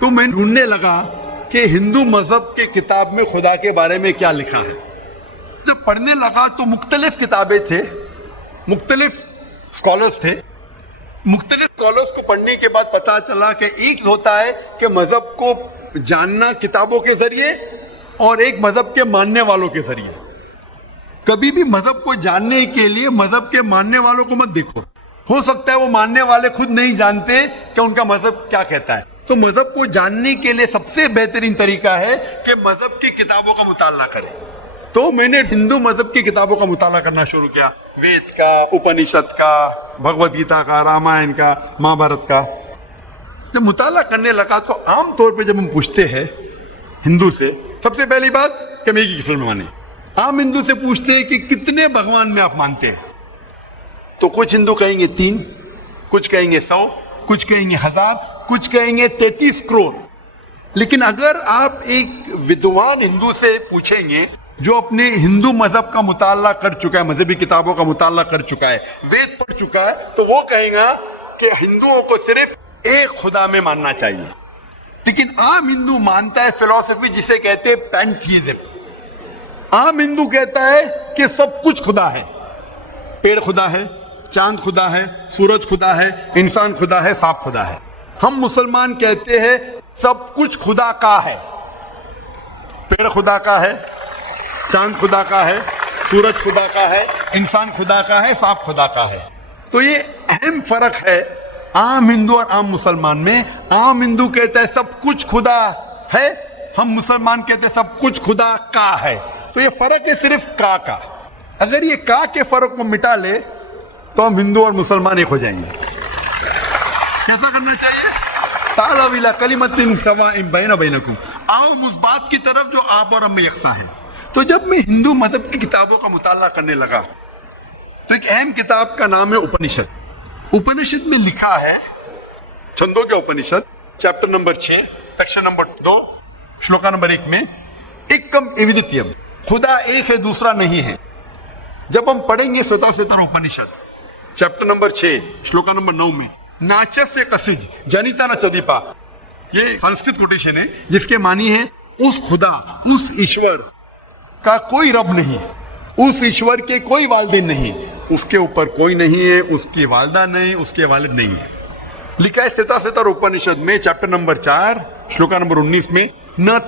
تو میں ڈھونڈنے لگا کہ ہندو مذہب کے کتاب میں خدا کے بارے میں کیا لکھا ہے. جب پڑھنے لگا تو مختلف کتابیں تھے, مختلف اسکالرس تھے. مختلف اسکالرس کو پڑھنے کے بعد پتا چلا کہ ایک ہوتا ہے کہ مذہب کو جاننا کتابوں کے ذریعے اور ایک مذہب کے ماننے والوں کے ذریعے. کبھی بھی مذہب کو جاننے کے لیے مذہب کے ماننے والوں کو مت دیکھو. ہو سکتا ہے وہ ماننے والے خود نہیں جانتے کہ ان کا مذہب کیا کہتا ہے. تو مذہب کو جاننے کے لیے سب سے بہترین طریقہ ہے کہ مذہب کی کتابوں کا مطالعہ کریں. تو میں نے ہندو مذہب کی کتابوں کا مطالعہ کرنا شروع کیا. وید کا, اپنشد کا, بھگوت گیتا کا, رامائن کا, مہابھارت کا. جب مطالعہ کرنے لگا تو عام طور پہ جب ہم پوچھتے ہیں ہندو سے, سب سے پہلی بات کہ میں ایک فلم مانے. عام ہندو سے پوچھتے ہیں کہ کتنے بھگوان میں آپ مانتے ہیں, تو کچھ ہندو کہیں گے 3, کچھ کہیں گے 100, کچھ کہیں گے 1000, کچھ کہیں گے 33 کروڑ. لیکن اگر آپ ایک ودوان ہندو سے پوچھیں گے جو اپنے ہندو مذہب کا مطالعہ کر چکا ہے, مذہبی کتابوں کا مطالعہ کر چکا ہے, وید پڑھ چکا ہے, تو وہ کہیں گا کہ ہندوؤں کو صرف ایک خدا میں ماننا چاہیے. لیکن عام ہندو مانتا ہے فلسفی جسے کہتے ہیں پینتھیزم. عام ہندو کہتا ہے کہ سب کچھ خدا ہے. پیڑ خدا ہے, چاند خدا ہے, سورج خدا ہے, انسان خدا ہے, سانپ خدا ہے. ہم مسلمان کہتے ہیں سب کچھ خدا کا ہے. پیڑ خدا کا ہے, چاند خدا کا ہے, سورج خدا کا ہے, انسان خدا کا ہے, سانپ خدا کا ہے. تو یہ اہم فرق ہے عام ہندو اور عام مسلمان میں. عام ہندو کہتا ہے سب کچھ خدا ہے, ہم مسلمان کہتے ہیں سب کچھ خدا کا ہے. تو یہ فرق ہے صرف کا. اگر یہ کا کے فرق کو مٹا لے تو ہم ہندو اور مسلمان ایک ہو جائیں گے. کیسا کرنا چاہیے؟ تعالوا الی کلمۃ سواء بین بینکم, آؤ اس بات کی طرف جو آپ اور ہم میں یکساں ہے. تو جب میں ہندو مذہب کی کتابوں کا مطالعہ کرنے لگا تو ایک اہم کتاب کا نام ہے اپنشد. اپنشد میں لکھا ہے, Chandogya Upanishad, chapter number 6, section number 2, shloka number 1 میں ایکم ایودتیم, خدا ایک ہے دوسرا نہیں ہے. جب ہم پڑھیں گے ستا ستر اپنشد چیپٹر نمبر 6 شلوکا نمبر 9 میں, ناچس سے کسج جنیتا نہ چدیپا, یہ سنسکرت کوٹیشن ہے جس کے معنی ہے اس خدا, اس ایشور کا کوئی رب نہیں, اس ایشور کے کوئی والدین نہیں, اس کے اوپر کوئی نہیں ہے, اس کی والدہ نہیں, اس کے والد نہیں ہے. لکھا ہے ستا ستر اپنشد میں چیپٹر نمبر 4 شلوکا نمبر 19 میں, نہ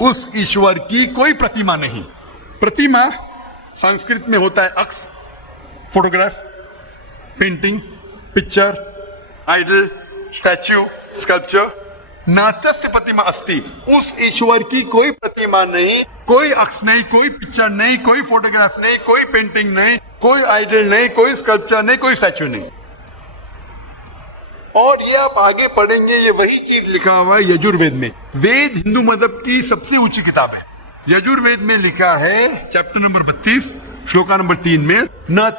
اس ایشور کی کوئی پرتیما نہیں. پرتیما سنسکرت میں ہوتا ہے عکس, photograph, painting, picture, idol, statue, sculpture. ناتست پرتیما استی, اس ایشور کی کوئی پرتیما نہیں, کوئی عکس نہیں, کوئی پکچر نہیں, کوئی فوٹوگراف نہیں, کوئی پینٹنگ نہیں, کوئی آئیڈل نہیں, کوئی اسکلپچر نہیں, کوئی اسٹیچو نہیں. اور یہ آپ آگے پڑھیں گے یہ وہی چیز لکھا ہوا ہے یجوروید میں. وید ہندو مذہب کی سب سے اونچی کتاب ہے. یجوروید میں لکھا ہے چیپٹر نمبر 32 شلوکا نمبر 3 میں, نہ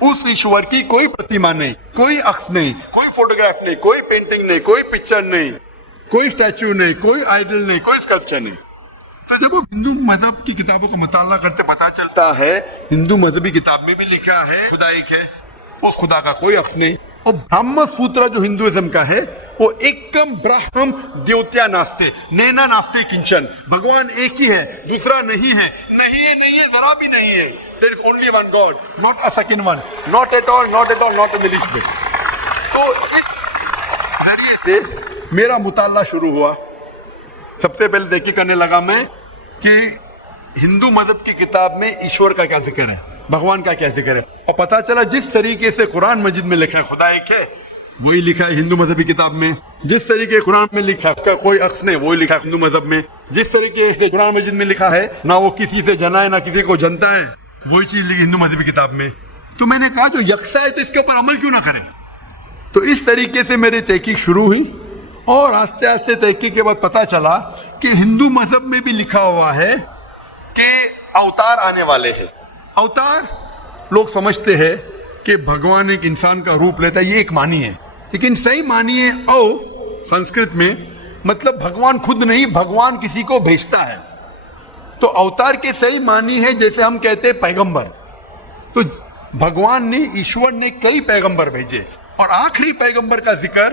اس ایشور کی کوئی پرتیما نہیں, کوئی عکس نہیں, کوئی فوٹوگراف نہیں, کوئی پینٹنگ نہیں, کوئی پکچر نہیں, کوئی اسٹیچو نہیں, کوئی آئیڈل نہیں, کوئی اسکلپچر نہیں. تو جب ہم ہندو مذہب کی کتابوں کا مطالعہ کرتے پتا چلتا ہے ہندو مذہبی کتاب میں بھی لکھا ہے خدا ایک ہے, اس خدا کا کوئی عکس نہیں. اور برہم سوترا جو ہندوازم کا ہے وہ ایکم برہم دیوتیا ناستے, نینا ناستے کنچن, بھگوان ایک ہی ہے دوسرا نہیں ہے, نہیں ہے ذرا بھی نہیں ہے. There is only one God, not a second one, not at all, not in the least bit. تو اس ذریعے سے میرا مطالعہ شروع ہوا. سب سے پہلے دیکھے کرنے لگا میں کہ ہندو مذہب کی کتاب میں ایشور کا کیا ذکر ہے, بھگوان کا کیا ذکر ہے. اور پتا چلا جس طریقے سے قرآن مجید میں لکھا ہے خدا ایک ہے وہی لکھا ہے ہندو مذہبی کتاب میں. جس طریقے قرآن میں لکھا ہے اس کا کوئی عکس نہیں وہی لکھا ہے ہندو مذہب میں. جس طریقے سے قرآن مجید میں لکھا ہے نہ وہ کسی سے جنا ہے نہ کسی کو جنتا ہے وہی چیز لکھی ہندو مذہبی کتاب میں. تو میں نے کہا جو یکساں ہے تو اس کے اوپر عمل کیوں نہ کریں. تو اس طریقے سے میری تحقیق شروع ہوئی اور آہستہ آہستہ تحقیق کے بعد پتا چلا کہ ہندو مذہب میں بھی لکھا ہوا ہے کہ اوتار آنے والے ہیں. اوتار لوگ سمجھتے ہیں کہ بھگوان ایک انسان کا روپ لیتا ہے, یہ ایک معنی ہے, لیکن صحیح معنی ہے او سنسکرت میں مطلب بھگوان خود نہیں, بھگوان کسی کو بھیجتا ہے. تو اوتار کے صحیح معنی ہے جیسے ہم کہتے ہیں پیغمبر. تو بھگوان نے, ایشور نے کئی پیغمبر بھیجے اور آخری پیغمبر کا ذکر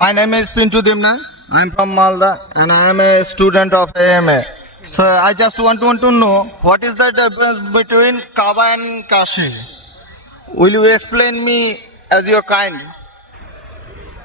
My name is Pintu Dimna. I'm from Malda and I am a student of AMA. So I just want to know what is the difference between Kaaba and Kashi. Will you explain me as your kind?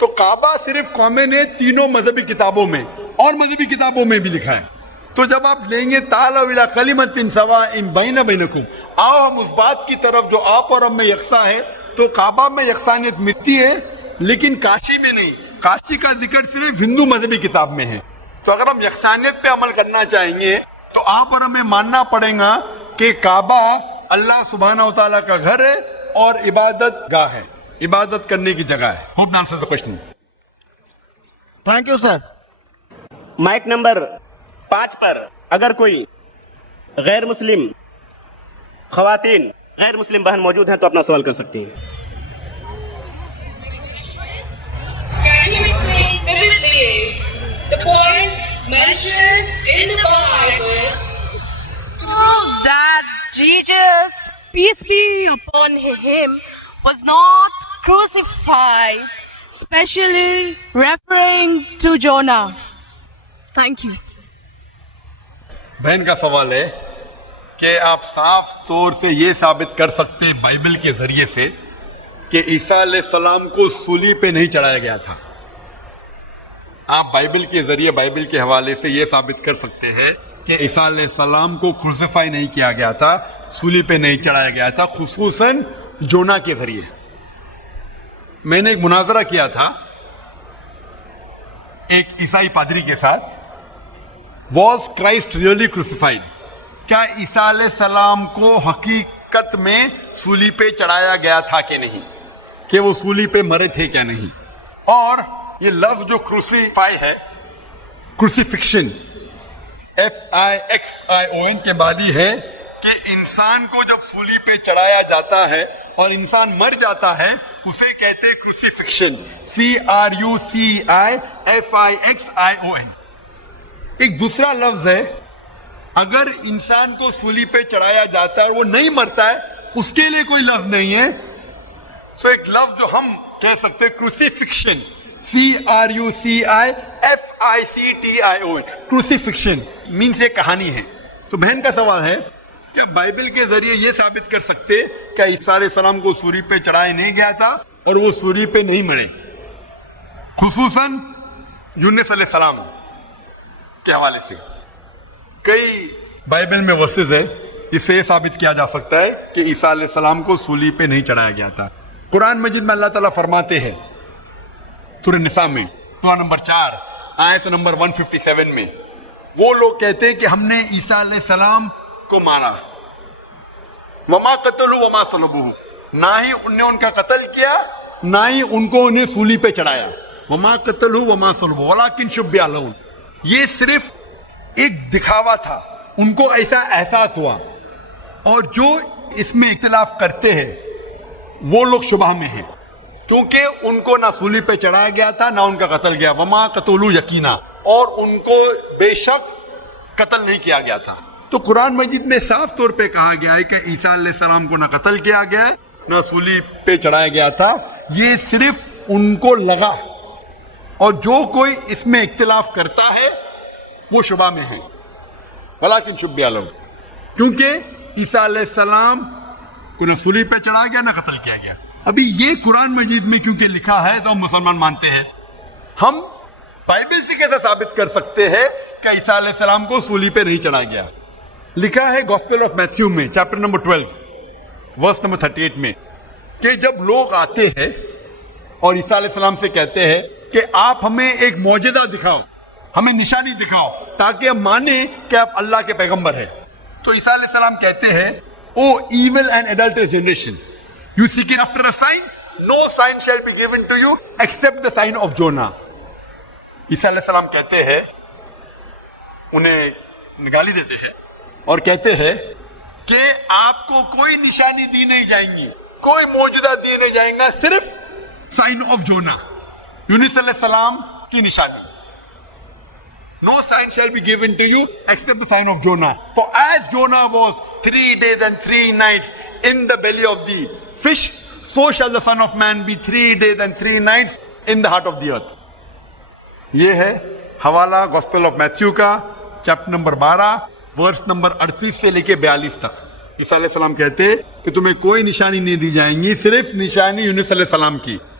تو کعبہ صرف قومیں نے تینوں مذہبی کتابوں میں اور مذہبی کتابوں میں بھی لکھا ہے. تو جب آپ لیں گے تعالوا الی کلمۃ سواء بین بینکم، آؤ ہم اس بات کی طرف جو آپ اور ہم میں یکساں ہے، تو کعبہ میں یکسانیت ملتی ہے لیکن کاشی میں نہیں. کاشی کا ذکر صرف ہندو مذہبی کتاب میں ہے. تو اگر ہم یکسانیت پہ عمل کرنا چاہیں گے تو آپ اور ہمیں ماننا پڑے گا کہ کعبہ اللہ سبحانہ و تعالیٰ کا گھر ہے اور عبادت گاہ ہے، عبادت کرنے کی جگہ ہے. ہوپ نہ answer the question. Thank you, sir. Mic number 5 پر اگر کوئی غیر مسلم خواتین، غیر مسلم بہن موجود ہیں تو اپنا سوال کر سکتی ہیں. Can you explain vividly the points mentioned in the Bible to prove that Jesus, peace be upon him, was not crucified, especially referring to Jonah? Thank you. بہن کا سوال ہے کہ آپ صاف طور سے یہ ثابت کر سکتے بائبل کے ذریعے سے کہ عیسیٰ علیہ السلام کو صلیب پہ نہیں چڑھایا گیا تھا. آپ بائبل کے ذریعے، بائبل کے حوالے سے یہ ثابت کر سکتے ہیں کہ عیسیٰ علیہ السلام کو کروسیفائی نہیں کیا گیا تھا، صلیب پہ نہیں چڑھایا گیا تھا، خصوصاً جونا کے ذریعے. میں نے ایک مناظرہ کیا تھا ایک عیسائی پادری کے ساتھ. Was Christ really crucified? کیا عیسیٰ علیہ السلام کو حقیقت میں صلیب پہ چڑھایا گیا تھا کہ نہیں، کہ وہ صلیب پہ مرے تھے کیا نہیں. اور یہ لفظ جو کروسیفائی ہے، کروسیفکشن، FIXION کے بعدی ہے کہ انسان کو جب صلیب پہ چڑھایا جاتا ہے اور انسان مر جاتا ہے اسے کہتے ہیں کروسیفکشن، CRUCIFIXION. ایک دوسرا لفظ ہے اگر انسان کو صلیب پہ چڑھایا جاتا ہے اور وہ نہیں مرتا ہے، اس کے لیے کوئی لفظ نہیں ہے. سو ایک لفظ جو ہم کہہ سکتے ہیں کروسیفکشن، CRUCIFICTION، کروسیفکشن مینس یہ کہانی ہے. تو بہن کا سوال ہے کیا بائبل کے ذریعے یہ ثابت کر سکتے کہ عیسیٰ علیہ السلام کو صلیب پہ چڑھایا نہیں گیا تھا اور وہ صلیب پہ نہیں مرے، خصوصاً یونس علیہ السلام کے حوالے سے. کئی بائبل میں ورسز ہے اس سے یہ ثابت کیا جا سکتا ہے کہ عیسیٰ علیہ السلام کو صلیب پہ نہیں چڑھایا گیا تھا. قرآن مجید میں اللہ تعالیٰ فرماتے ہیں سورہ نساء میں سورہ نمبر 4 آیت نمبر 157 میں، وہ لوگ کہتے ہیں کہ ہم نے عیسیٰ علیہ السلام کو مارا، وما قتلوا وما صلبوہ، نہ ہی ان نے ان کا قتل کیا نہ ہی ان کو انہیں صلیب پہ چڑھایا. وما قتلوا وما صلبوہ ولکن شبہ لہم، یہ صرف ایک دکھاوا تھا، ان کو ایسا احساس ہوا. اور جو اس میں اختلاف کرتے ہیں وہ لوگ شبہ میں ہیں کیونکہ ان کو نہ صلیب پہ چڑھایا گیا تھا نہ ان کا قتل گیا. وما قتلوا یقینا، اور ان کو بے شک قتل نہیں کیا گیا تھا. تو قرآن مجید میں صاف طور پہ کہا گیا ہے کہ عیسیٰ علیہ السلام کو نہ قتل کیا گیا نہ صلیب پہ چڑھایا گیا تھا، یہ صرف ان کو لگا. اور جو کوئی اس میں اختلاف کرتا ہے وہ شبہ میں ہے، ولکن شبہ لہم، کیونکہ عیسیٰ علیہ السلام کو نہ صلیب پہ چڑھایا گیا نہ قتل کیا گیا. ابھی یہ قرآن مجید میں کیونکہ لکھا ہے تو ہم مسلمان مانتے ہیں. ہم بائبل سے کیسے ثابت کر سکتے ہیں کہ عیسیٰ علیہ السلام کو صلیب پہ نہیں چڑھایا گیا؟ لکھا ہے گوسپل آف میتھیو میں چیپٹر نمبر 12 ورس نمبر 38 میں کہ جب لوگ آتے ہیں اور عیسیٰ علیہ السلام سے کہتے ہیں کہ آپ ہمیں ایک معجزہ دکھاؤ، ہمیں نشانی دکھاؤ تاکہ ہم مانیں کہ آپ اللہ کے پیغمبر ہیں، تو عیسیٰ علیہ السلام کہتے ہیں O evil and adulterous generation, you seeking after a sign? No sign shall be given to you except the sign of Jonah. عیسیٰ علیہ السلام کہتے ہیں، انہیں نگالی دیتے ہیں اور کہتے ہیں کہ آپ کو کوئی نشانی دی نہیں جائیں گی، کوئی معجزہ دی نہیں جائیں گا، صرف سائن آف جونا، یونس علیہ السلام کی نشانی. No sign shall be given to you except the sign of Jonah. For as Jonah was 3 days and 3 nights in the belly of the fish, so shall the Son of Man be 3 days and 3 nights in the heart of the earth. یہ ہے حوالہ gospel of Matthew کا chapter number 12 verse number 38 سے لے کے 42 تک. عیسیٰ علیہ السلام کہتے کہ تمہیں کوئی نشانی نہیں دی جائیں گی، صرف نشانی یونس علیہ السلام کی.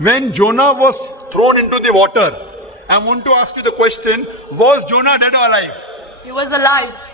when Jonah was thrown into the water, I want to ask you the question, was Jonah dead or alive? He was alive.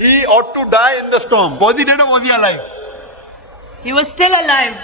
He ought to die in the storm. Was he dead or was he alive? He was still alive.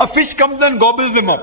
A fish comes and gobbles them up.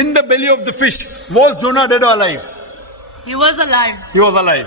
In the belly of the fish, was Jonah dead or alive? He was alive. He was alive.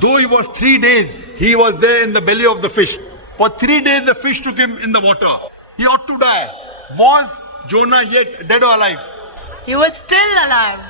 though he was 3 days, he was there in the belly of the fish. For 3 days the fish took him in the water. He ought to die. Was Jonah yet dead or alive? He was still alive.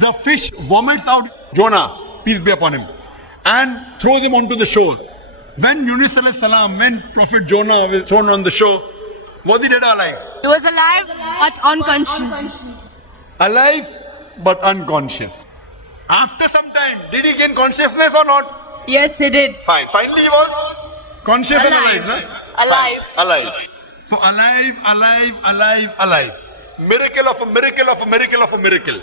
The fish vomits out Jonah, peace be upon him, and throws him onto the shore. When Yunus alayhi salam, when Prophet Jonah was thrown on the shore, was he dead or alive? He was alive but unconscious. Alive but unconscious. After some time, did he gain consciousness or not? Yes, he did. Fine. Finally, he was conscious and alive, right? Alive. Fine. Alive. So alive, alive, alive, alive. Miracle of a miracle of a miracle of a miracle.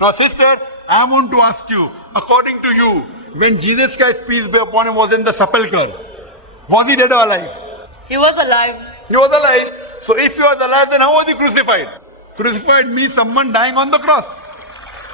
Now sister, I want to ask you, according to you, when Jesus Christ, peace be upon him, was in the sepulchre, was he dead or alive? He was alive. He was alive. So if he was alive, then how was he crucified? Crucified means someone dying on the cross.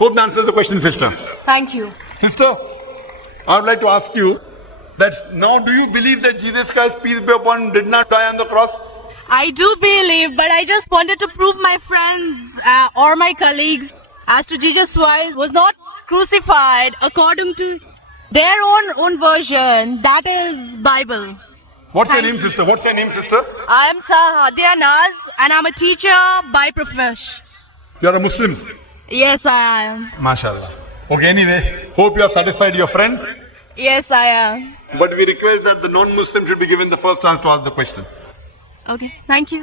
Hope that answers the question, sister. Thank you. Sister, I would like to ask you that now do you believe that Jesus Christ, peace be upon him, did not die on the cross? I do believe, but I just wanted to prove my friends or my colleagues as to Jesus Christ was not crucified according to their own version. That is Bible. What's your name, sister? What's your name, sister? I am Sahadia Naz and I'm a teacher by profession. You are a Muslim. Yes, I am. MashaAllah. Okay, anyway, hope you have satisfied your friend. Yes, I am. But we request that the non-Muslim should be given the first chance to ask the question. Okay, thank you.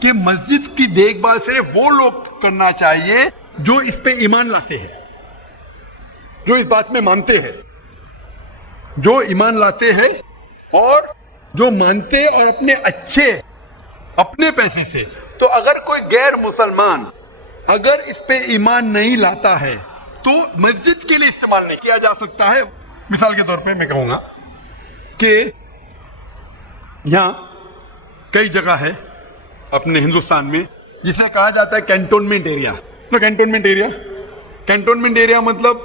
کہ مسجد کی دیکھ بھال صرف وہ لوگ کرنا چاہیے جو اس پہ ایمان لاتے ہیں, جو اس بات میں مانتے ہیں, جو ایمان لاتے ہیں اور جو مانتے اور اپنے پیسے سے. تو اگر کوئی غیر مسلمان اگر اس پہ ایمان نہیں لاتا ہے تو مسجد کے لیے استعمال نہیں کیا جا سکتا ہے. مثال کے طور پہ میں کہوں گا کہ یہاں کئی جگہ ہے اپنے ہندوستان میں جسے کہا جاتا ہے کینٹونمنٹ ایریا. کینٹونمنٹ ایریا مطلب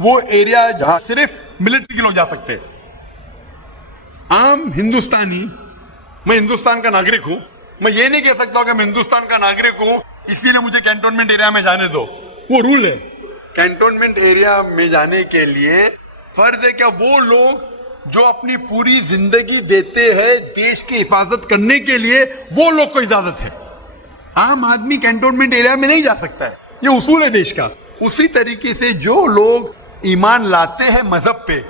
وہ ایریا جہاں صرف ملٹری کے لوگ جا سکتے. عام ہندوستانی, میں ہندوستان کا ناگرک ہوں, میں یہ نہیں کہہ سکتا کہ میں ہندوستان کا ناگرک ہوں اسی لیے مجھے کینٹونمنٹ ایریا میں جانے دو. وہ رول ہے. کینٹونمنٹ ایریا میں جانے کے لیے فرض ہے کہ وہ لوگ جو اپنی پوری زندگی دیتے ہیں دیش کی حفاظت کرنے کے لیے, وہ لوگ کو اجازت ہے. عام آدمی کینٹونمنٹ ایریا میں نہیں جا سکتا ہے, یہ اصول ہے دیش کا. اسی طریقے سے جو لوگ ایمان لاتے ہیں مذہب پہ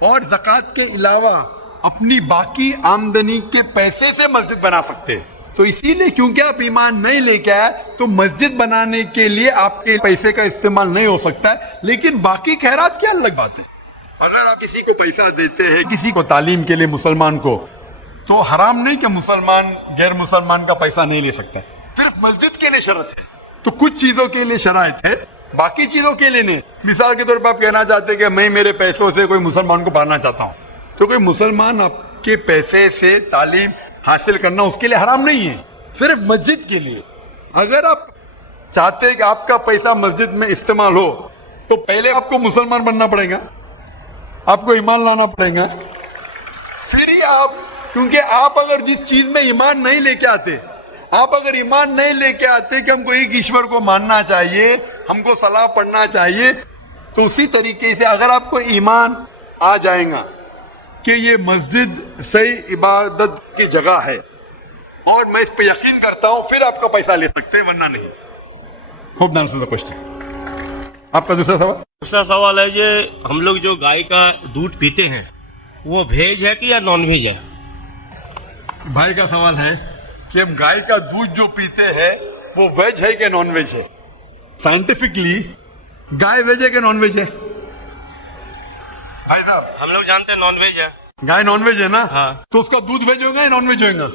اور زکوٰۃ کے علاوہ اپنی باقی آمدنی کے پیسے سے مسجد بنا سکتے. تو اسی لیے کیونکہ آپ ایمان نہیں لے کے آئے تو مسجد بنانے کے لیے آپ کے پیسے کا استعمال نہیں ہو سکتا ہے. لیکن باقی خیرات کیا الگ بات ہے. اگر آپ کسی کو پیسہ دیتے ہیں, کسی کو تعلیم کے لیے مسلمان کو, تو حرام نہیں کہ مسلمان غیر مسلمان کا پیسہ نہیں لے سکتا. صرف مسجد کے لیے شرط ہے. تو کچھ چیزوں کے لیے شرائط ہے, باقی چیزوں کے لیے نہیں. مثال کے طور پر آپ کہنا چاہتے ہیں کہ میں میرے پیسوں سے کوئی مسلمان کو پڑھانا چاہتا ہوں, تو کوئی مسلمان آپ کے پیسے سے تعلیم حاصل کرنا اس کے لیے حرام نہیں ہے, صرف مسجد کے لیے. اگر آپ چاہتے ہیں کہ آپ کا پیسہ مسجد میں استعمال ہو تو پہلے آپ کو مسلمان بننا پڑے گا, آپ کو ایمان لانا پڑے گا, پھر ہی آپ, کیونکہ آپ اگر جس چیز میں ایمان نہیں لے کے آتے, آپ اگر ایمان نہیں لے کے آتے کہ ہم کو ایک ایشور کو ماننا چاہیے, ہم کو صلاح پڑھنا چاہیے, تو اسی طریقے سے اگر آپ کو ایمان آ جائے گا کہ یہ مسجد صحیح عبادت کی جگہ ہے اور میں اس پہ یقین کرتا ہوں, پھر آپ کا پیسہ لے سکتے ہیں, ورنہ نہیں. خوب نام سے کوشچن. آپ کا دوسرا سوال. دوسرا سوال ہے یہ ہم لوگ جو گائے کا دودھ پیتے ہیں وہ ویج ہے کہ یا نان ویج ہے؟ بھائی کا سوال ہے کہ ہم گائے کا دودھ جو پیتے ہیں وہ ویج ہے کہ نان ویج ہے. سائنٹیفکلی گائے ویج ہے کہ نان ویج ہے؟ بھائی صاحب ہم لوگ جانتے ہیں نان ویج ہے. گائے نان ویج ہے نا, ہاں. تو اس کا دودھ ویج ہوگا یا نان ویج ہوگا؟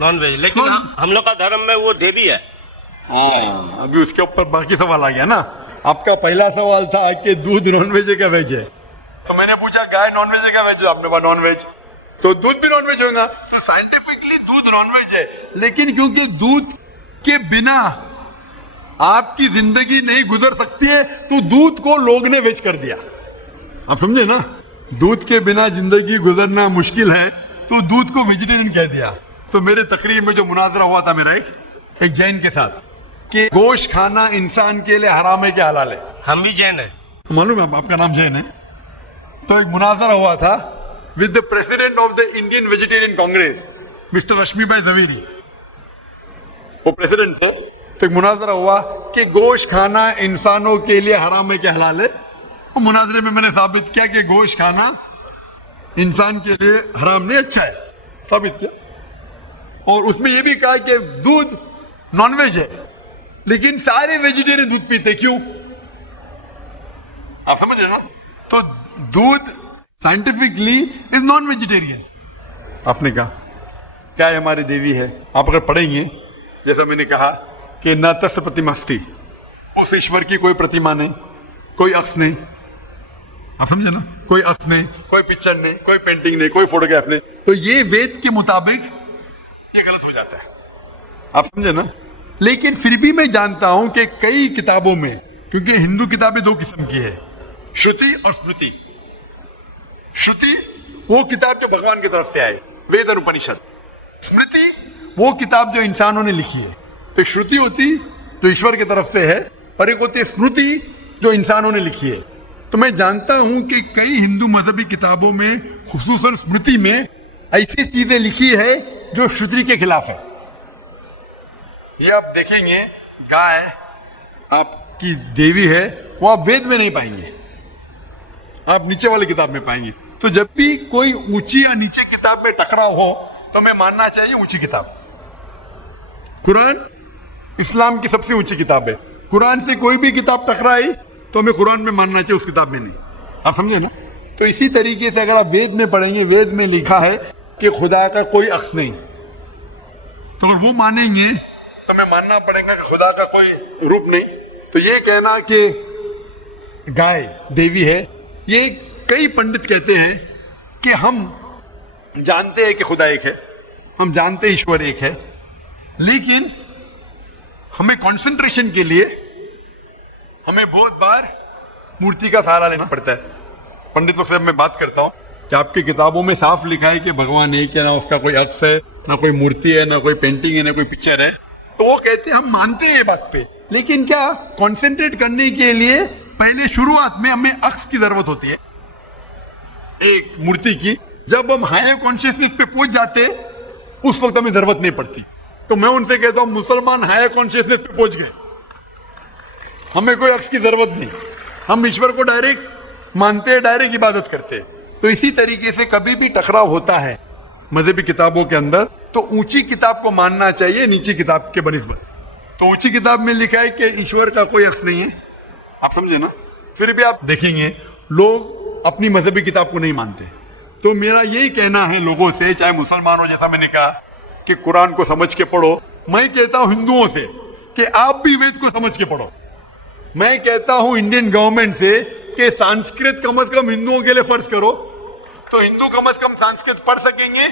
Non veg. لیکن ہم لوگ کا دھرم میں وہ دیوی ہے. ابھی اس کے اوپر باقی سوال آ گیا نا. آپ کا پہلا سوال تھا کہ دودھ نان ویج ہے کیا ویج ہے, تو میں نے پوچھا گائے نان ویج ہے کیا ویج ہے, آپ نے کہا نان ویج, تو دودھ بھی نان ویج ہوگا. تو سائنٹیفکلی دودھ نان ویج ہے, لیکن کیونکہ دودھ کے بنا آپ کی زندگی نہیں گزر سکتی ہے تو دودھ کو لوگ نے ویج کر دیا. آپ سمجھے نا, دودھ کے بنا زندگی گزرنا مشکل ہے تو دودھ کو ویجیٹیرین کہہ دیا. تو میرے تقریر میں جو مناظرہ ہوا تھا میرا ایک جین کے ساتھ کہ گوشت کھانا انسان کے لیے حرام ہے کہ حلال ہے. ہم بھی جین ہیں. معلوم ہے آپ کا نام جین ہے. تو ایک مناظرہ ہوا تھا with the president of the Indian Vegetarian Congress mister Rashmi Bhai Zaveri, وہ پریزیڈنٹ تھے. تو ایک مناظرہ ہوا کہ گوشت کھانا انسانوں کے لیے حرام ہے کہ حلال ہے. وہ مناظرے میں نے ثابت کیا کہ گوشت کھانا انسان کے لیے حرام نہیں, اچھا ہے, ثابت کیا. اور اس میں یہ بھی کہا کہ دودھ نان ویج ہے, لیکن سارے ویجیٹیرین دودھ پیتے, کیوں؟ آپ سمجھ رہے نا. تو دودھ سائنٹیفکلی از نان ویجیٹیرین. آپ نے کہا کیا ہے ہماری دیوی ہے. آپ اگر پڑھیں گے جیسا میں نے کہا کہ نہ تس پرتیماستی, اس ایشور کی کوئی پرتیما نہیں, کوئی عکس نہیں. آپ سمجھے نا, کوئی عکس نہیں, کوئی پکچر نہیں, کوئی پینٹنگ نہیں, کوئی فوٹوگراف نہیں. تو یہ وید کے مطابق یہ غلط ہو جاتا ہے. آپ سمجھے نا. لیکن پھر بھی میں جانتا ہوں کہ کئی کتابوں میں, کیونکہ ہندو کتابیں دو قسم کی ہے, شروتی اور اسمرتی. شروتی وہ کتاب جو بھگوان کی طرف سے آئے, وید اور اپنشد. اسمرتی وہ کتاب جو انسانوں نے لکھی ہے. تو شروتی ہوتی جو ایشور کی طرف سے ہے, اور ایک ہوتی ہے اسمرتی جو انسانوں نے لکھی ہے. تو میں جانتا ہوں کہ کئی ہندو مذہبی کتابوں میں خصوصاً اسمرتی میں ایسی چیزیں لکھی ہے جو شروتی کے خلاف ہے. یہ آپ دیکھیں گے گائے آپ کی دیوی ہے, وہ آپ وید میں نہیں پائیں گے, آپ نیچے والی کتاب میں پائیں گے. تو جب بھی کوئی اونچی یا نیچے کتاب میں ٹکراؤ ہو تو ہمیں ماننا چاہیے اونچی کتاب. قرآن اسلام کی سب سے اونچی کتاب ہے. قرآن سے کوئی بھی کتاب ٹکرائی تو ہمیں قرآن میں ماننا چاہیے, اس کتاب میں نہیں. آپ سمجھے نا؟ تو اسی طریقے سے اگر آپ وید میں پڑھیں گے, وید میں لکھا ہے کہ خدا کا کوئی عکس نہیں, تو اگر وہ مانیں گے تو ہمیں ماننا پڑے گا کہ خدا کا کوئی روپ نہیں. تو یہ کہنا کہ گائے دیوی ہے, یہ کئی پنڈت کہتے ہیں کہ ہم جانتے ہیں کہ خدا ایک ہے, ہم جانتے ایشور ایک ہے, لیکن ہمیں کنسنٹریشن کے لیے ہمیں بہت بار مورتی کا سہارا لینا پڑتا ہے. پنڈت لوگ سے میں بات کرتا ہوں کہ آپ کی کتابوں میں صاف لکھا ہے کہ بھگوان ایک ہے, نہ اس کا کوئی عکس ہے, نہ کوئی مورتی ہے, نہ کوئی پینٹنگ ہے, نہ کوئی پکچر ہے. تو وہ کہتے ہیں ہم مانتے ہیں یہ بات پہ, لیکن کیا کنسنٹریٹ کرنے کے لیے پہلے شروعات میں ہمیں عکس کی ضرورت ہوتی ہے, ایک مورتی کی. جب ہم ہائر کانشیسنس پہ پہنچ جاتے اس وقت ہمیں ضرورت نہیں پڑتی. تو میں ان سے کہتا ہوں مسلمان ہائر کانشیسنس پہ پہنچ گئے, ہمیں کوئی عکس کی ضرورت نہیں, ہم ایشور کو ڈائریکٹ مانتے ہیں, ڈائریکٹ عبادت کرتے. تو اسی طریقے سے کبھی بھی ٹکراؤ ہوتا ہے مذہبی کتابوں کے اندر تو اونچی کتاب کو ماننا چاہیے نیچی کتاب کے بنسبت. تو اونچی کتاب میں لکھا ہے کہ ایشور کا کوئی عکس نہیں ہے, آپ سمجھے نا. پھر بھی آپ دیکھیں گے لوگ اپنی مذہبی کتاب کو نہیں مانتے. تو میرا یہی کہنا ہے لوگوں سے, چاہے مسلمان ہو, جیسا میں نے کہا کہ قرآن کو سمجھ کے پڑھو. میں کہتا ہوں ہندوؤں سے کہ آپ بھی وید کو سمجھ کے پڑھو. میں کہتا ہوں انڈین گورنمنٹ سے کہ سانسکرت کم از کم ہندوؤں کے لیے فرض کرو, تو ہندو کم از کم سانسکرت پڑھ سکیں گے,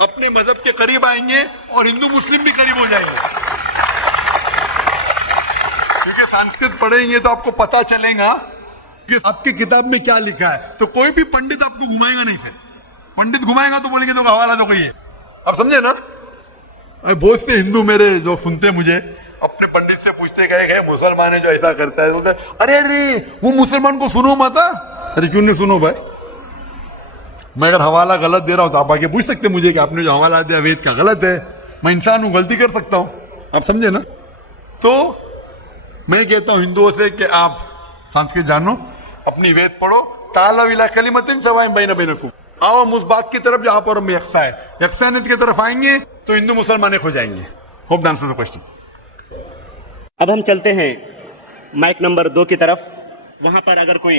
اپنے مذہب کے قریب آئیں گے, اور ہندو مسلم بھی قریب ہو جائیں گے. کیونکہ سانسکرت پڑھیں گے تو آپ کو پتا چلے گا کہ آپ کی کتاب میں کیا لکھا ہے. تو کوئی بھی پنڈت آپ کو گھمائے گا نہیں, پھر پنڈت گھمائے گا تو بولیں گے تو حوالہ تو کوئی ہے. آپ سمجھے نا. بہت سے ہندو میرے جو سنتے مجھے اپنے پنڈت سے پوچھتے کہ مسلمان ہے جو ایسا کرتا ہے, بولتے ارے ارے وہ مسلمان کو سنو ماتا. ارے کیوں نہیں سنو بھائی, میں اگر حوالہ غلط دے رہا ہوں تو آپ آگے پوچھ سکتے مجھے کہ آپ نے جو حوالہ دیا وید کا غلط ہے. میں انسان ہوں, غلطی کر سکتا ہوں, آپ سمجھے نا. تو میں کہتا ہوں ہندوؤں سے کہ آپ سانسکرت جانو, اپنی وید پڑھو, تعالوا الی کلمۃ سواء بیننا وبینکم, آؤ ہم اس بات کی طرف جہاں پر ہم یکساں ہے, یکسانیت کی طرف آئیں گے تو ہندو مسلمان ایک ہو جائیں گے. Hope answer the question. اب ہم چلتے ہیں مائک نمبر 2 کی طرف. وہاں پر اگر کوئی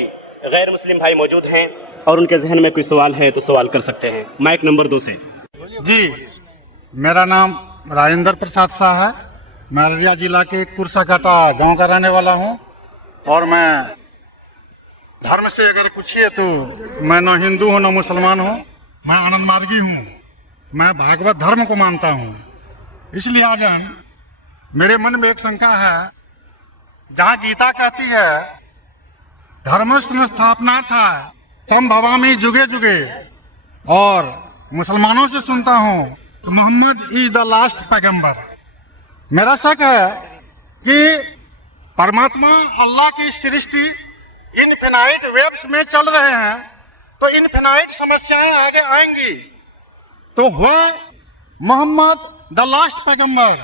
غیر مسلم بھائی موجود ہیں اور ان کے ذہن میں کوئی سوال ہے تو سوال کر سکتے ہیں. مائک نمبر 2 سے. جی, میرا نام راجندر پرساد شاہ ہے. میں ارریہ ضلع کے کرسا کاٹا گاؤں کا رہنے والا ہوں, اور میں دھرم سے اگر پوچھیے تو میں نہ ہندو ہوں نہ مسلمان ہوں, میں آنند مارگی ہوں. میں بھاگوت دھرم کو مانتا ہوں. اس لیے میرے من میں ایک شنکا ہے, جہاں گیتا کہتی ہے دھرم سنستھاپنا تھا سمبھوامی جگے جگے, اور مسلمانوں سے سنتا ہوں تو محمد از دا لاسٹ پیغمبر. میرا شک ہے کہ پرماتما اللہ کی سرشٹی انفینائٹ ویبس میں چل رہے ہیں, تو انفینائٹ سمسیایں آگے آئیں گی, تو ہوا محمد دا لاسٹ پیغمبر.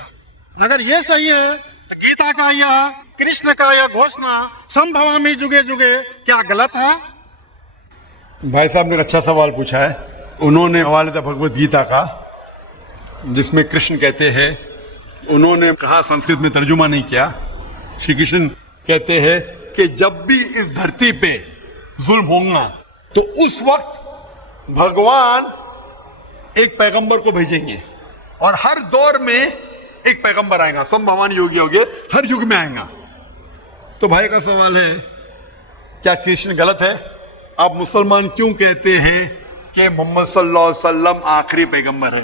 اگر یہ صحیح ہے تو گیتا کا یا کرشن کا یا گھوشنا سمبھوامی جگے جگے کیا غلط ہے؟ بھائی صاحب نے ایک اچھا سوال پوچھا ہے. انہوں نے حوالہ تھا بھگوت گیتا کا, جس میں کرشن کہتے ہیں, انہوں نے کہا سنسکرت میں ترجمہ نہیں کیا. شری کرشن کہتے ہیں کہ جب بھی اس دھرتی پہ ظلم ہوگا تو اس وقت بھگوان ایک پیغمبر کو بھیجیں گے, اور ہر دور میں ایک پیغمبر آئے گا. سم بھوانی یوگی ہوگے, ہر یگ میں آئے گا. تو بھائی کا سوال ہے کیا کرشن غلط ہے؟ آپ مسلمان کیوں کہتے ہیں کہ محمد صلی اللہ علیہ وسلم آخری پیغمبر ہے؟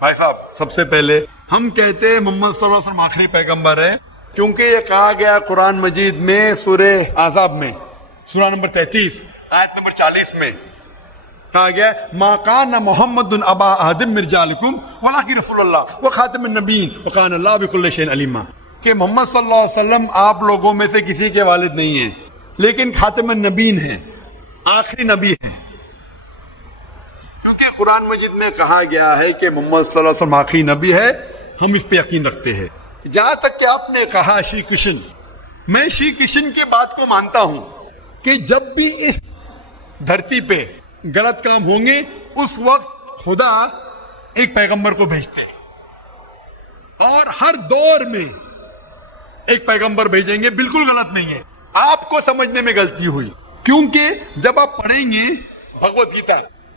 بھائی صاحب, سب سے پہلے ہم کہتے ہیں محمد صلی اللہ علیہ وسلم آخری پیغمبر ہے کیونکہ یہ کہا گیا قرآن مجید میں سورہ احزاب میں, سورہ نمبر 33 آیت نمبر 40 میں کہا گیا ما کان محمد ابا احد من رجالکم ولکن رسول اللہ وخاتم النبیین وکان اللہ بکل شیء علیما, کہ محمد صلی اللہ علیہ وسلم آپ لوگوں میں سے کسی کے والد نہیں ہیں, لیکن خاتم النبیین ہیں, آخری نبی ہیں. کیونکہ قرآن مجید میں کہا گیا ہے کہ محمد صلی اللہ علیہ وسلم آخری نبی ہے, ہم اس پہ یقین رکھتے ہیں. جہاں تک کہ آپ نے کہا شری کرشن, میں شری کرشن کی بات کو مانتا ہوں کہ جب بھی اس دھرتی پہ غلط کام ہوں گے اس وقت خدا ایک پیغمبر کو بھیجتے ہیں. اور ہر دور میں ایک پیغمبر بھیجیں گے. بالکل غلط نہیں ہے, آپ کو سمجھنے میں غلطی ہوئی, کیونکہ جب آپ پڑھیں گے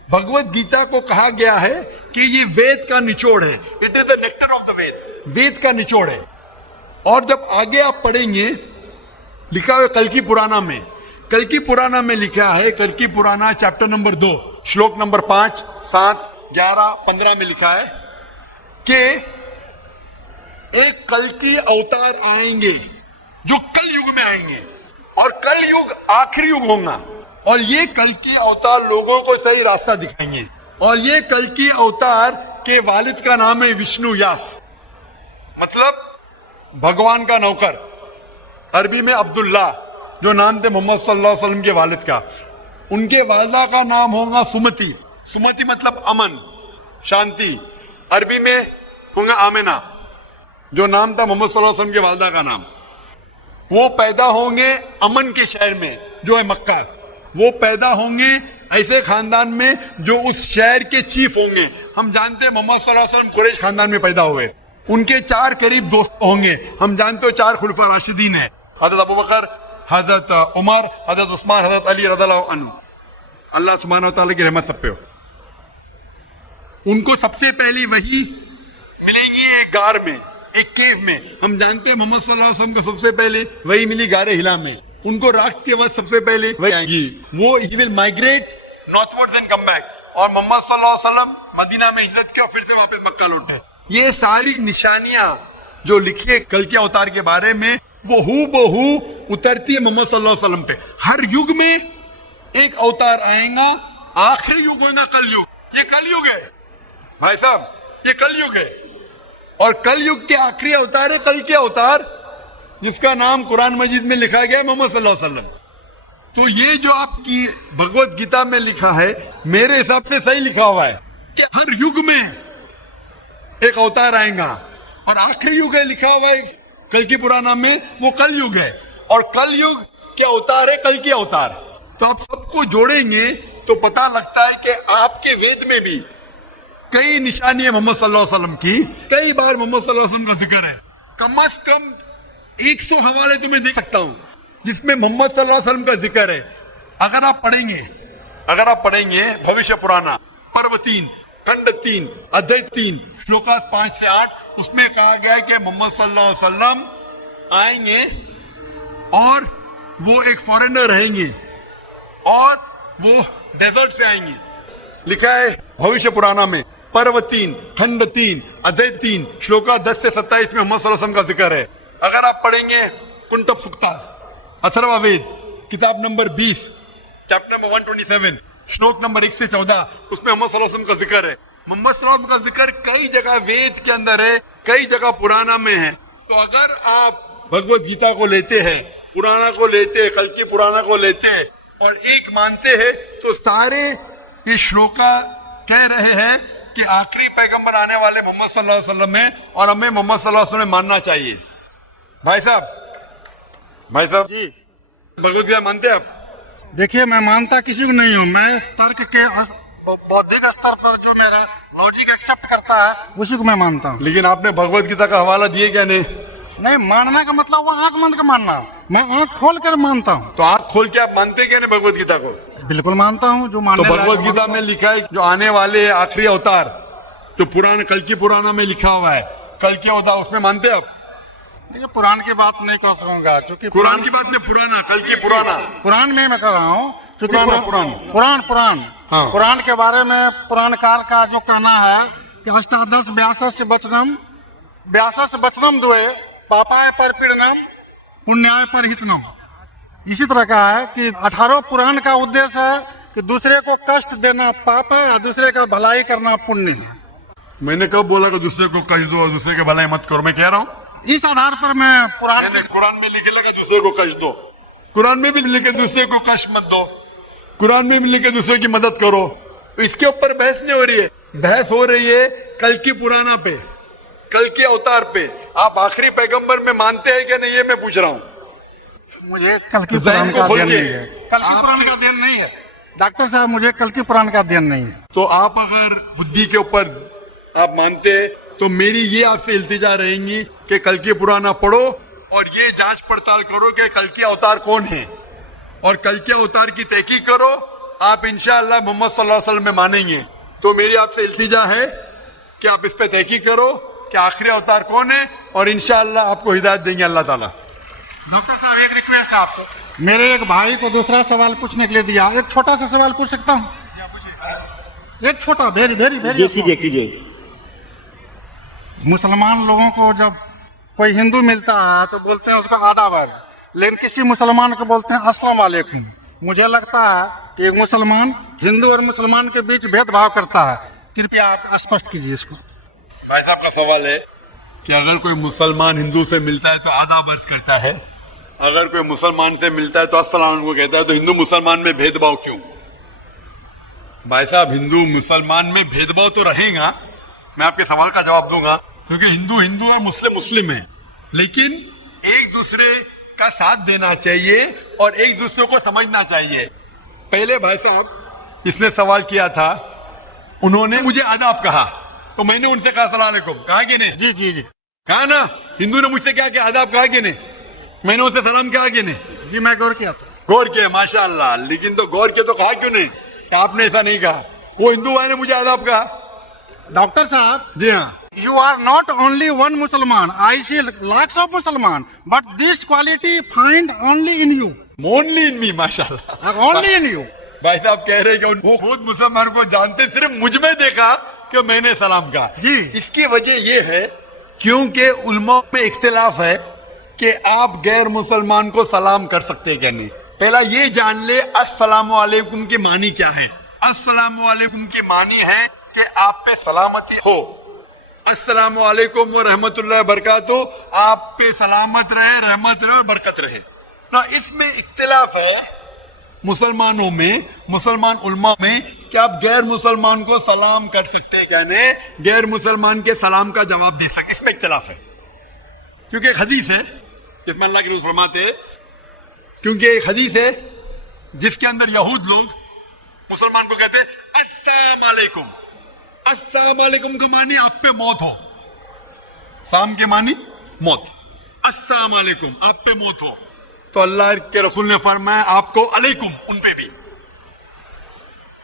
بھگوت گیتا کو کہا گیا ہے کہ یہ وید کا نچوڑ ہے. It is the nectar of the Ved, Ved کا نچوڑ ہے. اور جب آگے آپ پڑھیں گے لکھا ہوا کلکی پرانا میں لکھا ہے, کلکی پرانا چیپٹر نمبر 2 شلوک نمبر 5, 7, 11, 15 میں لکھا ہے کہ ایک کلکی اوتار آئیں گے جو کل یگ میں آئیں گے, اور کل یگ آخری یگ ہوگا, اور یہ کلکی اوتار لوگوں کو صحیح راستہ دکھائیں گے. اور یہ کلکی اوتار کے والد کا نام ہے وشنو یاس, مطلب بھگوان کا نوکر. عربی میں عبداللہ, جو نام تھے محمد صلی اللہ علیہ وسلم کے والد کا. ان کے والدہ کا نام ہوگا سمتی. سمتی مطلب امن, شانتی. عربی میں ہوگا آمنہ, جو نام تھا محمد صلی اللہ علیہ وسلم کے والدہ کا نام. وہ پیدا ہوں گے امن کے شہر میں جو ہے مکہ. وہ پیدا ہوں گے ایسے خاندان میں جو اس شہر کے چیف ہوں گے. ہم جانتے ہیں محمد صلی اللہ علیہ وسلم قریش خاندان میں پیدا ہوئے. ان کے 4 قریب دوست ہوں گے. ہم جانتے ہو 4 خلفاء راشدین ہیں, حضرت ابو بکر, حضرت عمر, حضرت عثمان, حضرت علی رضی اللہ عنہ. اللہ سبحانہ و تعالیٰ کی رحمت سب پہ ہو. ان کو سب سے پہلی وحی ملے گی ایک غار میں, ایک کیو میں. ہم جانتے ہیں محمد صلی اللہ علیہ وسلم کو سب سے پہلے وحی ملی غار ہرا میں. ان کو رات کے وقت سب سے پہلے وحی آئے گی. وہ ہی will migrate northwards and come back. اور محمد صلی اللہ علیہ وسلم مدینہ میں ہجرت کیا, پھر سے واپس مکہ لوٹے. یہ ساری نشانیاں جو لکھی ہے کل کے اوتار کے بارے میں, وہ ہو بہو اترتی ہے محمد صلی اللہ علیہ وسلم پہ. ہر یگ میں ایک اوتار آئے گا, آخری یگ ہوگا کل یگ. یہ کل یگ ہے بھائی صاحب, یہ کل یگ ہے. اور کل یگ کے آخری اوتار ہے کل کے اوتار, جس کا نام قرآن مجید میں لکھا گیا ہے محمد صلی اللہ علیہ وسلم. تو یہ جو آپ کی بھگوت گیتا میں لکھا ہے میرے حساب سے صحیح لکھا ہوا ہے کہ ہر یگ میں ایک اوتار آئے گا, اور آخری یگ ہے لکھا ہوا ہے کل کی پرانا میں, وہ کل یگ ہے. اور کل یگ کیا اوتار ہے, کل کی اوتار. تو آپ سب کو جوڑیں گے تو پتا لگتا ہے کہ آپ کے وید میں بھی کئی نشانی ہے محمد صلی اللہ علیہ وسلم کی. کئی بار محمد صلی اللہ علیہ وسلم کا ذکر ہے. کم از کم 100 حوالے تو میں دے سکتا ہوں جس میں محمد صلی اللہ علیہ وسلم کا ذکر ہے. اگر آپ پڑھیں گے بھوشیہ پرانا پرو 3 کھنڈ 3 ادھیے 3 شلوکاس 5 سے 8, اس میں کہا گیا ہے کہ محمد صلی اللہ علیہ وسلم آئیں گے اور وہ ایک فارینر رہیں گے, اور وہ ڈیزرٹ سے آئیں گے. لکھا ہے بھوشیہ پرانا میں پرو 3 کھنڈ 3 ادھیے 3 شلوکا 10 سے 27 میں محمد صلی اللہ علیہ وسلم کا ذکر ہے. اگر آپ پڑھیں گے کنٹپ سکتاس اتھروا وید کتاب نمبر 20 چیپٹر نمبر 127 شلوک نمبر 1 سے 14, اس میں محمد صلی اللہ علیہ وسلم کا ذکر ہے. محمد صلی اللہ علیہ وسلم کا ذکر کئی جگہ وید کے اندر ہے, کئی جگہ پرانا میں ہے. تو اگر آپ بھگوت گیتا کو لیتے ہیں, پرانا کو لیتے, کل کی پرانا کو لیتے اور ایک مانتے ہیں, تو سارے یہ شلوکا کہہ رہے ہیں کہ آخری پیغمبر آنے والے محمد صلی اللہ علیہ وسلم ہیں, اور ہمیں محمد صلی اللہ علیہ وسلم ماننا چاہیے. بھائی صاحب جی بھگوت گیتا مانتے ہیں آپ؟ دیکھیے میں مانتا کسی کو نہیں ہوں. میں ترک کے بودھک استر پر جو میرا لاجک ایکسپٹ کرتا ہے اسی کو میں مانتا ہوں. لیکن آپ نے بھگوت گیتا کا حوالہ دیے کیا نہیں ماننا کا مطلب وہ آنکھ بند کے ماننا, میں آنکھ کھول کر مانتا ہوں. تو آنکھ کھول کے آپ مانتے کیا نہیں بھگوت گیتا کو؟ بالکل مانتا ہوں. جو تو ماننے بھگوت گیتا میں لکھا ہے جو آنے والے آخری اوتار جو پرانا کل کی پرانا میں لکھا ہوا ہے کل کے اوتار, اس میں مانتے آپ؟ دیکھیے قرآن کی بات نہیں کر سکوں گا چونکہ قرآن کی بات میں پرانا کل کی پرانا قرآن میں کر رہا ہوں قرآن. ہاں. قرآن کے بارے میں قرآن کار کا جو کہنا ہے کہ اشٹادش 62 بچنم دوئے پاپائے پر پیڑنم پنیائے پر ہتنم. اسی طرح کا ہے کہ 18 پران کا ادیش ہے کہ دوسرے کو کشٹ دینا پاپ ہے اور دوسرے کا بھلائی کرنا پنیہ ہے. میں نے کب بولا کہ دوسرے کو کشٹ دو اور دوسرے کے بھلائی مت کرو؟ میں کہہ رہا ہوں اس آدھار پر میں قرآن میں لکھے لگا دوسرے کو کشٹ دو, قرآن میں بھی لکھے دوسرے کو کشٹ مت دو, قرآن میں بھی لکھے دوسرے کی مدد کرو. اس کے اوپر بحث نہیں ہو رہی ہے, بحث ہو رہی ہے کل کی پرانا پہ, کل کے اوتار پہ. آپ آخری پیغمبر میں مانتے ہیں کہ نہیں یہ میں پوچھ رہا ہوں. مجھے کل کی پران کا دین نہیں ہے, کل کی پران کا دین نہیں ہے ڈاکٹر صاحب, مجھے کل کی پران کا دین نہیں ہے. تو آپ اگر بدھی کے اوپر آپ مانتے تو میری یہ آپ سے التجا رہیں گی کہ کلکی پرانا پڑھو اور یہ جانچ پڑتال کرو کہ کلکی اوتار کون ہے، اور کلکی اوتار کی تحقیق کرو، آپ انشاءاللہ محمد صلی اللہ علیہ وسلم میں مانیں گے. تو میری آپ سے التجا ہے کہ آپ اس پہ تحقیق کرو کہ آخری اوتار کون ہے، اور انشاءاللہ آپ کو ہدایت دیں گے اللہ تعالیٰ. ڈاکٹر صاحب ایک ریکویسٹ ہے آپ کو، میرے ایک بھائی کو دوسرا سوال پوچھنے کے لیے دیا، ایک چھوٹا سا سوال پوچھ سکتا ہوں؟ ایک چھوٹا ویری ویری جی ویری کیجیے. مسلمان لوگوں کو جب کوئی ہندو ملتا ہے تو بولتے ہیں اس کا آداب ہے، لیکن کسی مسلمان کو بولتے ہیں السلام علیکم. مجھے لگتا ہے کہ ایک مسلمان ہندو اور مسلمان کے بیچ بھید بھاؤ کرتا ہے، کرپیا آپ اسپشٹ کیجیے اس کو. بھائی صاحب کا سوال ہے کہ اگر کوئی مسلمان ہندو سے ملتا ہے تو آداب عرض کرتا ہے، اگر کوئی مسلمان سے ملتا ہے تو السلام علیکم کہتا ہے، تو ہندو مسلمان میں بھید بھاؤ کیوں؟ بھائی صاحب ہندو مسلمان میں بھید بھاؤ تو رہے گا، میں آپ کے سوال کا جواب دوں گا، کیونکہ ہندو ہندو اور مسلم مسلم ہے، لیکن ایک دوسرے کا ساتھ دینا چاہیے اور ایک دوسرے کو سمجھنا چاہیے. پہلے بھائی صاحب اس نے سوال کیا تھا، انہوں نے مجھے آداب کہا تو میں نے ان سے کہا السلام علیکم، کہا کہ نہیں؟ جی جی جی کہا نا. ہندو نے مجھ سے کیا کہ آداب کہا کہ نہیں؟ میں نے ان سے سلام کہا کہ نہیں؟ جی میں غور کیا تھا. غور کیا ماشاء اللہ، لیکن تو غور کیا تو کہا کیوں نہیں کہ آپ نے ایسا نہیں کہا؟ وہ ہندو بھائی نے مجھے آداب کہا. ڈاکٹر صاحب جی ہاں، you are not only one Musliman, I see lots of Musliman, but this quality find only in you, only in me, ماشاء اللہ. only in you. بھائی صاحب کہہ رہے کہ وہ خود مسلمان کو جانتے، صرف مجھ میں دیکھا کہ میں نے سلام کہا. جی. اس کی وجہ یہ ہے کیونکہ علماء میں اختلاف ہے کہ آپ غیر مسلمان کو سلام کر سکتے کہ نہیں. پہلا یہ جان لے السلام علیکم کی معنی کیا ہے. السلام علیکم کی معنی ہے کہ آپ پہ سلامتی ہو. السلام علیکم ورحمۃ اللہ وبرکاتہ، آپ پہ سلامت رہے، رحمت رہے اور برکت رہے. نا اس میں اختلاف ہے مسلمانوں میں، مسلمان علماء میں، کہ آپ غیر مسلمان کو سلام کر سکتے ہیں کیا نہیں، غیر مسلمان کے سلام کا جواب دے سکتے، اس میں اختلاف ہے. کیونکہ ایک حدیث ہے جس میں اللہ کے رسول فرماتے ہیں، کیونکہ ایک حدیث ہے جس کے اندر یہود لوگ مسلمان کو کہتے ہیں السلام علیکم. السلام علیکم کا معنی آپ پہ موت ہو، سام کے معنی موت، السلام علیکم آپ پہ موت ہو. تو اللہ کے رسول نے فرمایا آپ کو علیکم ان پہ بھی.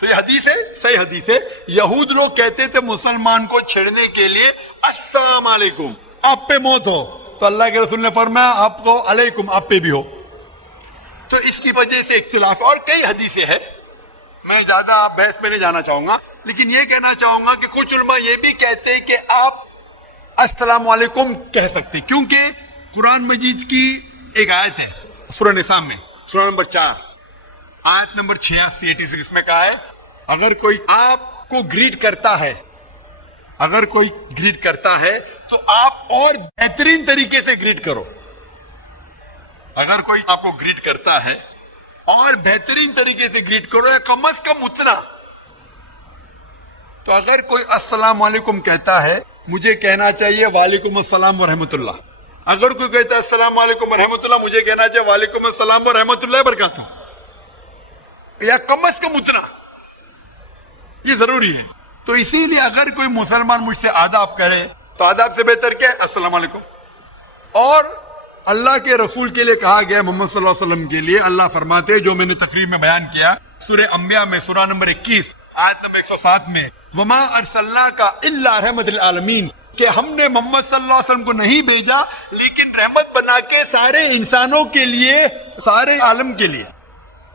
تو یہ حدیث ہے، صحیح حدیث ہے. یہود لوگ کہتے تھے مسلمان کو چھیڑنے کے لیے السلام علیکم آپ پہ موت ہو، تو اللہ کے رسول نے فرمایا آپ کو علیکم آپ پہ بھی ہو. تو اس کی وجہ سے اختلاف، اور کئی حدیثیں ہیں، میں زیادہ بحث میں نہیں جانا چاہوں گا، لیکن یہ کہنا چاہوں گا کہ کچھ علماء یہ بھی کہتے ہیں کہ آپ السلام علیکم کہہ سکتے، کیونکہ قرآن مجید کی ایک آیت ہے سورہ نساء میں، سورہ نمبر 4 آیت نمبر 86 میں کہا ہے اگر کوئی آپ کو گریٹ کرتا ہے، اگر کوئی گریٹ کرتا ہے تو آپ اور بہترین طریقے سے گریٹ کرو. اگر کوئی آپ کو گریٹ کرتا ہے اور بہترین طریقے سے گریٹ کرو، یا کم از کم اتنا. تو اگر کوئی السلام علیکم کہتا ہے، مجھے کہنا چاہیے وعلیکم السلام ورحمۃ اللہ. اگر کوئی کہتا ہے السلام علیکم ورحمۃ اللہ، مجھے کہنا چاہیے وعلیکم السلام ورحمۃ اللہ وبرکاتہ، یا کم از کم اتنا. یہ ضروری ہے. تو اسی لیے اگر کوئی مسلمان مجھ سے آداب کرے تو آداب سے بہتر کیا ہے؟ السلام علیکم. اور اللہ کے رسول کے لیے کہا گیا، محمد صلی اللہ علیہ وسلم کے لیے اللہ فرماتے ہیں، جو میں نے تقریر میں بیان کیا سورہ انبیاء میں، سورہ نمبر 21 آیت نمبر 107 میں، وما ارسلناک الا رحمت للعالمین، کہ ہم نے محمد صلی اللہ علیہ وسلم کو نہیں بھیجا لیکن رحمت بنا کے سارے انسانوں کے لیے، سارے عالم کے لیے.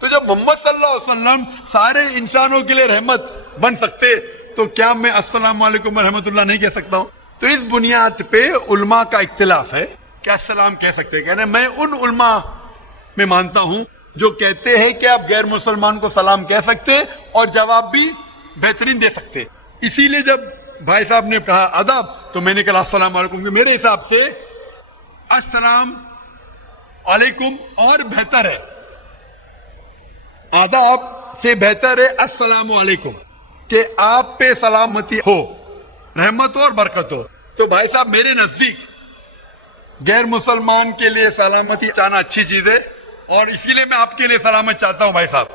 تو جب محمد صلی اللہ علیہ وسلم سارے انسانوں کے لیے رحمت بن سکتے تو کیا میں السلام علیکم ورحمۃ اللہ نہیں کہہ سکتا ہوں؟ تو اس بنیاد پہ علماء کا اختلاف ہے کہ السلام کہہ سکتے ہیں. کہنے میں ان علماء میں مانتا ہوں جو کہتے ہیں کہ آپ غیر مسلمان کو سلام کہہ سکتے اور جواب بھی بہترین دے سکتے. اسی لیے جب بھائی صاحب نے کہا آداب تو میں نے کہا السلام علیکم. میرے حساب سے السلام علیکم اور بہتر ہے، آداب سے بہتر ہے السلام علیکم، کہ آپ پہ سلامتی ہو، رحمت ہو اور برکت ہو. تو بھائی صاحب میرے نزدیک غیر مسلمان کے لیے سلامتی چاہنا اچھی چیز ہے، اور اسی لیے میں آپ کے لیے سلامت چاہتا ہوں بھائی صاحب.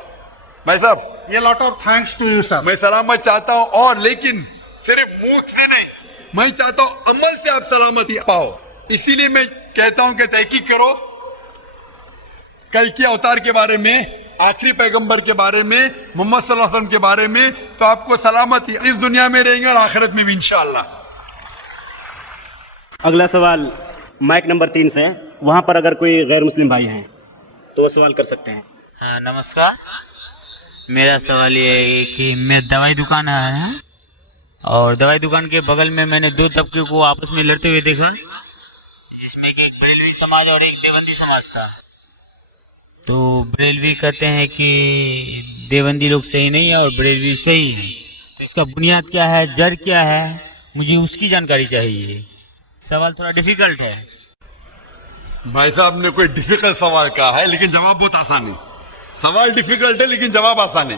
بھائی صاحب یہ lot of thanks to you sir. میں سلامت چاہتا ہوں، اور لیکن صرف منہ سے نہیں، میں چاہتا ہوں عمل سے آپ سلامتی پاؤ. اسی لیے میں کہتا ہوں کہ تحقیق کرو کل کے اوتار کے بارے میں, آخری پیغمبر کے بارے میں, محمد صلی اللہ علیہ وسلم کے بارے میں, تو آپ کو سلامتی اس دنیا میں رہیں گے اور آخرت میں بھی انشاءاللہ. اگلا سوال مائک نمبر 3 سے, وہاں پر اگر کوئی غیر مسلم بھائی ہیں تو وہ سوال کر سکتے ہیں. ہاں نمسکار. میرا سوال یہ ہے کہ میں دوائی دکان آیا ہوں اور دوائی دکان کے بغل میں میں نے 2 طبقے کو آپس میں لڑتے ہوئے دیکھا, جس میں کہ ایک بریلوی سماج اور ایک دیوبندی سماج تھا. تو بریلوی کہتے ہیں کہ دیوبندی لوگ صحیح نہیں ہے اور بریلوی صحیح ہے. تو اس کا بنیاد کیا ہے, جڑ کیا ہے, مجھے اس کی جانکاری چاہیے. سوال تھوڑا ڈیفیکلٹ ہے. بھائی صاحب نے کوئی ڈیفیکلٹ سوال کہا ہے لیکن جواب بہت آسان ہے. سوال ڈیفیکلٹ ہے لیکن جواب آسان ہے.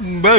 میں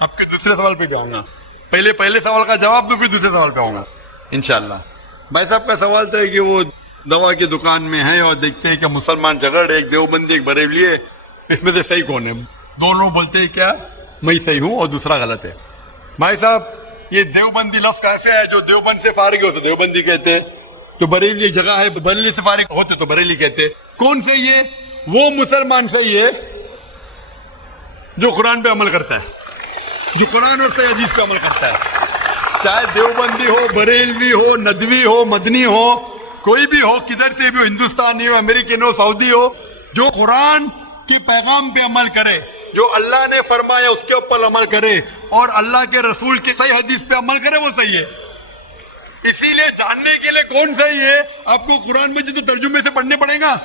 آپ کے دوسرے سوال پہ بھی آؤں گا. پہلے سوال کا جواب دو پھر دوسرے سوال پہ آؤں گا انشاءاللہ. بھائی صاحب کا سوال تھا کہ وہ دوا کی دکان میں ہے اور دیکھتے ہیں کہ مسلمان جھگڑ, ایک دیوبندی ایک بریلوی ہے, اس میں سے صحیح کون ہے؟ دو لوگ بولتے ہیں کیا میں صحیح ہوں اور دوسرا غلط ہے. بھائی صاحب یہ دیوبندی لفظ کہاں سے ہے؟ جو دیوبند سے فارغ ہو تو دیوبندی کہتے ہیں, جو بریلی ایک جگہ ہے بریلی سے فارغ ہوتے تو بریلی کہتے ہیں. کون صحیح ہے؟ وہ مسلمان صحیح ہے جو قرآن پہ عمل کرتا ہے, جو قرآن اور صحیح حدیث پہ عمل کرتا ہے. چاہے دیوبندی ہو, بریلوی ہو, ندوی ہو, مدنی ہو, کوئی بھی ہو, کدھر سے بھی ہو, ہندوستانی ہو, امریکن ہو, سعودی ہو, جو قرآن کے پیغام پہ عمل کرے, جو اللہ نے فرمایا اس کے اوپر عمل کرے اور اللہ کے رسول کی صحیح حدیث پہ عمل کرے, وہ صحیح ہے. اسی لیے جاننے کے لیے کون صحیح ہے آپ کو قرآن مجید ترجمے سے پڑھنے پڑے گا.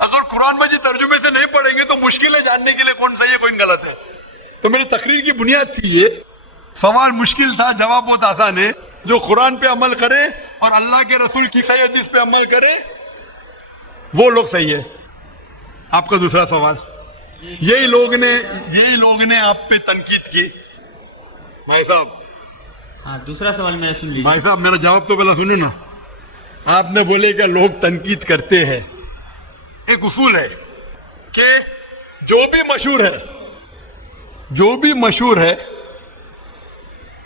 اگر قرآن مجید ترجمے سے نہیں پڑھیں گے تو مشکل ہے جاننے کے لیے کون صحیح ہے کون غلط ہے. تو میری تقریر کی بنیاد تھی یہ. سوال مشکل تھا, جواب بہت آسان ہے. جو قرآن پہ عمل کرے اور اللہ کے رسول کی صحیح حدیث پہ عمل کرے وہ لوگ صحیح ہے. آپ کا دوسرا سوال, یہی لوگ نے آپ پہ تنقید کی. بھائی صاحب, ہاں دوسرا سوال میرا سن لیجیے. بھائی صاحب میرا جواب تو پہلا سنو نا. آپ نے بولے کہ لوگ تنقید کرتے ہیں. ایک اصول ہے کہ جو بھی مشہور ہے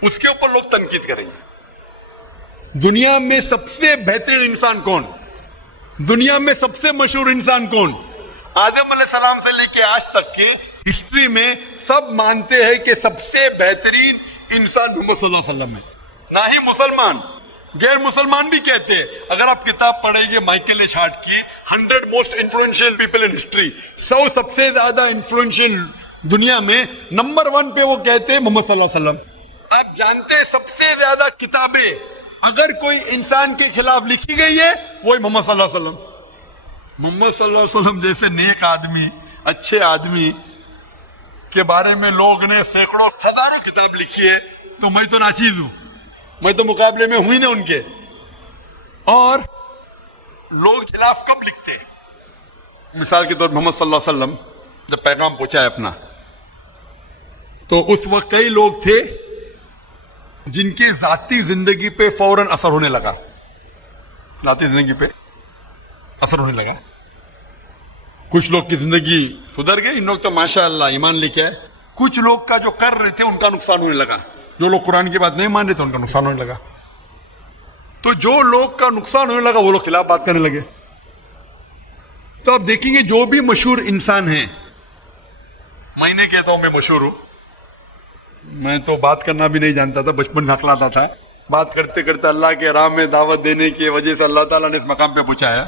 اس کے اوپر لوگ تنقید کریں گے. دنیا میں سب سے بہترین انسان کون, دنیا میں سب سے مشہور انسان کون؟ آدم علیہ السلام سے لے کے آج تک کی ہسٹری میں سب مانتے ہیں کہ سب سے بہترین انسان محمد صلی اللہ علیہ وسلم ہے. نہ ہی مسلمان, غیر مسلمان بھی کہتے ہیں. اگر آپ کتاب پڑھیں گے مائیکل ایچ ہارٹ کی 100 most influential people in history, 100 سب سے زیادہ انفلوئنشل دنیا میں نمبر 1 پہ وہ کہتے ہیں محمد صلی اللہ علیہ وسلم. آپ جانتے ہیں سب سے زیادہ کتابیں اگر کوئی انسان کے خلاف لکھی گئی ہے وہی محمد صلی اللہ علیہ وسلم. محمد صلی اللہ علیہ وسلم جیسے نیک آدمی, اچھے آدمی کے بارے میں لوگ نے سینکڑوں ہزاروں کتاب لکھی ہے. تو میں تو ناچیز ہوں, میں تو مقابلے میں ہوں ہی نہ ان کے. اور لوگ خلاف کب لکھتے ہیں؟ مثال کے طور پر محمد صلی اللہ علیہ وسلم جب پیغام پہنچا ہے اپنا, تو اس وقت کئی لوگ تھے جن کے ذاتی زندگی پہ فوراً اثر ہونے لگا. ذاتی زندگی پہ اثر ہونے لگا. کچھ لوگ کی زندگی سدھر گئی, ان لوگ تو ماشاءاللہ ایمان لے کے آئے. کچھ لوگ کا جو کر رہے تھے ان کا نقصان ہونے لگا. جو لوگ قرآن کی بات نہیں مان رہے تھے ان کا نقصان ہونے لگا. تو جو لوگ کا نقصان ہونے لگا وہ لوگ خلاف بات کرنے لگے. تو آپ دیکھیں گے جو بھی مشہور انسان ہیں, میں نہیں کہتا ہوں میں مشہور ہوں, میں تو بات کرنا بھی نہیں جانتا تھا, بچپن سے ہکلاتا تھا. بات کرتے کرتے اللہ کے راہ میں دعوت دینے کی وجہ سے اللہ تعالیٰ نے اس مقام پہ پہنچایا.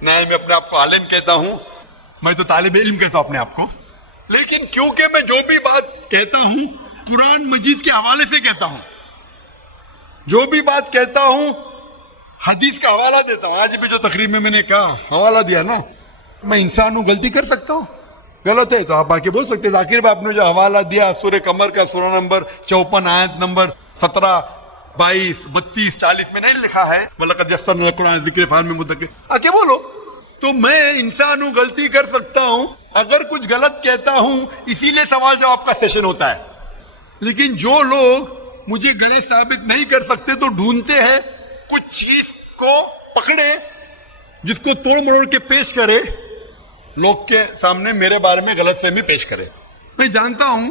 نہیں میں اپنے آپ کو عالم کہتا ہوں, میں تو طالب علم کہتا ہوں اپنے آپ کو. لیکن کیونکہ میں جو بھی بات کہتا ہوں قرآن مجید کے حوالے سے کہتا ہوں, جو بھی بات کہتا ہوں حدیث کا حوالہ دیتا ہوں. آج بھی جو تقریب میں نے کہا حوالہ دیا نا, میں انسان ہوں, غلطی کر سکتا ہوں. غلط ہے تو آپ آ کے بول سکتے ہیں. ذاکر بھائی آپ نے جو حوالہ دیا سورہ قمر کا سورہ نمبر 54 آیت نمبر 17, 22, 32, 40 میں نہیں لکھا ہے وَلَقَدْ يَسَّرْنَا الْقُرْآنَ لِلذِّكْرِ فَهَلْ مِن مُدَّكِرٍ, آ کے بولو. تو میں انسان ہوں, غلطی کر سکتا ہوں. اگر کچھ غلط کہتا ہوں اسی لیے سوال جواب کا سیشن ہوتا ہے. لیکن جو لوگ مجھے غلط ثابت نہیں کر سکتے تو ڈھونڈتے ہیں کچھ چیز کو پکڑے جس کو توڑ مروڑ کے پیش کرے, لوگ کے سامنے میرے بارے میں غلط فہمی پیش کرے. میں جانتا ہوں